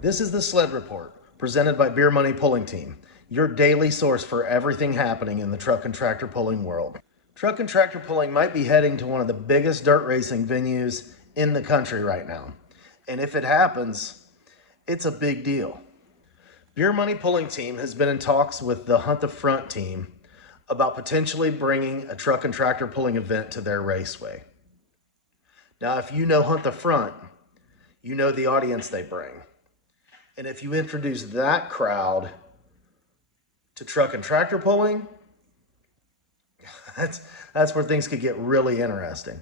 This is the Sled Report, presented by Beer Money Pulling Team, your daily source for everything happening in the truck and tractor pulling world. Truck and tractor pulling might be heading to one of the biggest dirt racing venues in the country right now. And if it happens, it's a big deal. Beer Money Pulling Team has been in talks with the Hunt the Front team about potentially bringing a truck and tractor pulling event to their raceway. Now, if you know Hunt the Front, you know the audience they bring. And if you introduce that crowd to truck and tractor pulling, that's where things could get really interesting.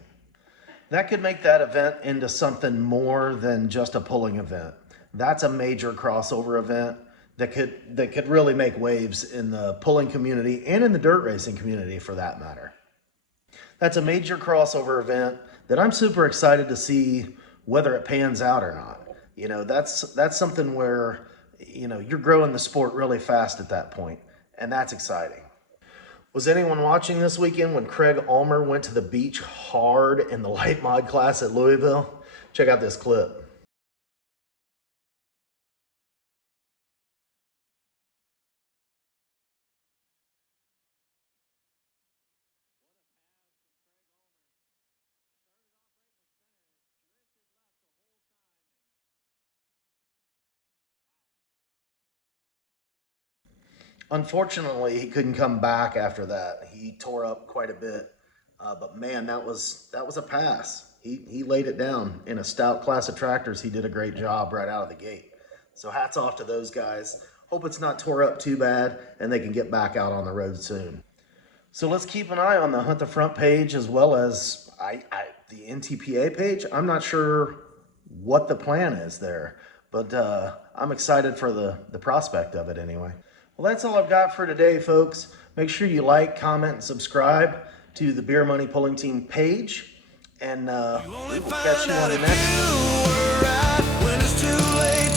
That could make that event into something more than just a pulling event. That's a major crossover event that could really make waves in the pulling community and in the dirt racing community for that matter. That's a major crossover event that I'm super excited to see whether it pans out or not. You know, that's something where, you know, you're growing the sport really fast at that point, and that's exciting. Was anyone watching this weekend when Craig Ulmer went to the beach hard in the light mod class at Louisville? Check out this clip. Unfortunately, he couldn't come back after that. He tore up quite a bit, but man, that was a pass. He laid it down in a stout class of tractors. He did a great job right out of the gate. So hats off to those guys. Hope it's not tore up too bad and they can get back out on the road soon. So let's keep an eye on the Hunt the Front page as well as the NTPA page. I'm not sure what the plan is there, but I'm excited for the prospect of it anyway. Well, that's all I've got for today, folks. Make sure you like, comment, and subscribe to the Beer Money Pulling Team page. And we will catch you on the next one.